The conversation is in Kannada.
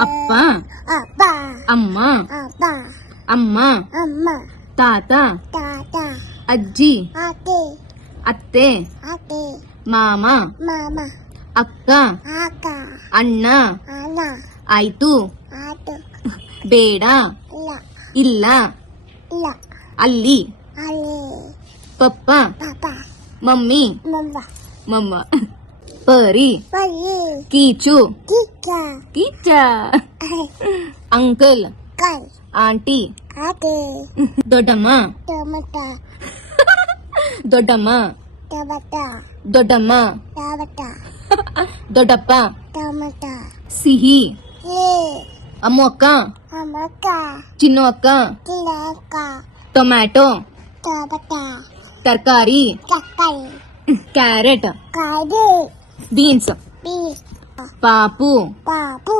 ಅಪ್ಪ ಅಪ್ಪ ಅಮ್ಮ ಅಪ್ಪ ಅಮ್ಮ ಅಮ್ಮ ತಾತ ತಾತ ಅಜ್ಜಿ ಅತ್ತೆ ಅತ್ತೆ ಅತ್ತೆ ಮಾಮ ಮಾಮ ಅಕ್ಕ ಅಕ್ಕ ಅಣ್ಣ ಅಣ್ಣ ಆಯ್ತು ಆಟು ಬೇಡ ಇಲ್ಲ ಇಲ್ಲ ಇಲ್ಲ ಅಲ್ಲಿ ಅಲ್ಲಿ ಪಪ್ಪ ಪಾಪ ಮಮ್ಮಿ ಮಮ್ಮ ಮಮ್ಮ ಪರಿ ಬರಿ ಕೀಚು ಕಿಕ್ಕ ಕೀಚ ಅಂಕಲ್ ಕೈ ಆಂಟಿ ಆಟೆ ದೊಡ್ಡಮ್ಮ ಟೊಮಟ ದೊಡ್ಡಮ್ಮ ಟೊಮಟ ದೊಡ್ಡಮ್ಮ ಟೊಮಟ ದೊಡ್ಡಪ್ಪ ಟೊಮಟ ಸಿಹಿ ಏ ಅಮ್ಮು ಅಕ್ಕ ಅಮ್ಮಕ್ಕ ಚಿನ್ನು ಅಕ್ಕ ತಿನ್ನಕ್ಕ ಟೊಮ್ಯಾಟೊ ಟೊಮಟ ತರಕಾರಿ ತಕ್ಕರಿ ಕ್ಯಾರೆಟ್ ಕಾಡು ಬೀನ್ಸ್ ಬೀಸ್ ಪಾಪು ಪಾಪು